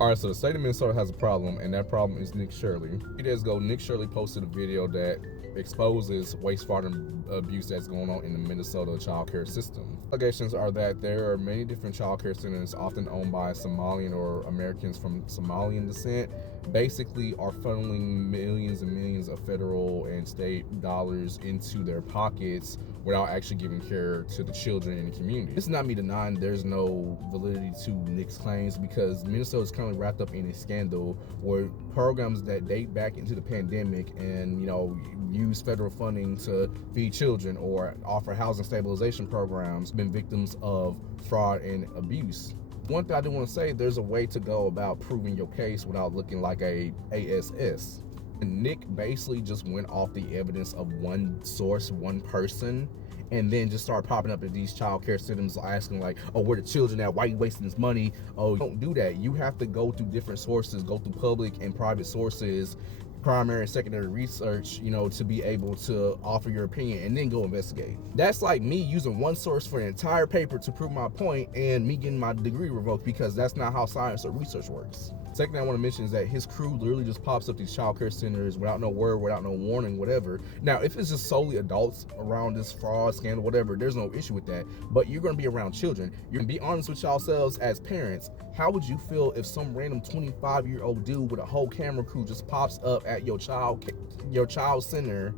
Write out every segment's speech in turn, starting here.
All right, so the state of Minnesota has a problem, and that problem is Nick Shirley. A few days ago, Nick Shirley posted a video that exposes waste, fraud, and abuse that's going on in the Minnesota child care system. Allegations are that there are many different child care centers, often owned by Somalian or Americans from Somalian descent, basically are funneling millions and millions of federal and state dollars into their pockets without actually giving care to the children in the community. This is not me denying there's no validity to Nick's claims, because Minnesota is currently wrapped up in a scandal where programs that date back into the pandemic and, use federal funding to feed children or offer housing stabilization programs been victims of fraud and abuse. One thing I do want to say, there's a way to go about proving your case without looking like a ASS. And Nick basically just went off the evidence of one source, one person, and then just started popping up at these child care systems asking like, oh, where the children at? Why are you wasting this money? Oh, don't do that. You have to go through different sources, go through public and private sources, primary and secondary research, to be able to offer your opinion and then go investigate. That's like me using one source for an entire paper to prove my point and me getting my degree revoked, because that's not how science or research works. Second thing I want to mention is that his crew literally just pops up these child care centers without no word, without no warning, whatever. Now, if it's just solely adults around this fraud scandal, whatever, there's no issue with that. But you're going to be around children. You're going to be honest with yourselves as parents. How would you feel if some random 25-year-old dude with a whole camera crew just pops up at your child center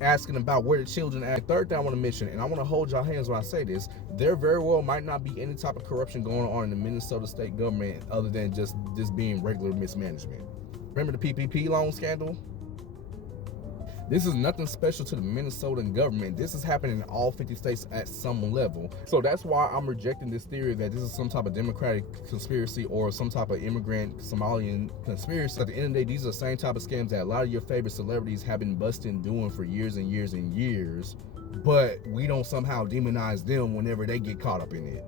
asking about where the children are? Third thing I want to mention, and I want to hold y'all hands when I say this, there very well might not be any type of corruption going on in the Minnesota state government other than just this being regular mismanagement. Remember the PPP loan scandal? This is nothing special to the Minnesotan government. This is happening in all 50 states at some level. So that's why I'm rejecting this theory that this is some type of Democratic conspiracy or some type of immigrant Somalian conspiracy. At the end of the day, these are the same type of scams that a lot of your favorite celebrities have been busting doing for years and years and years, but we don't somehow demonize them whenever they get caught up in it.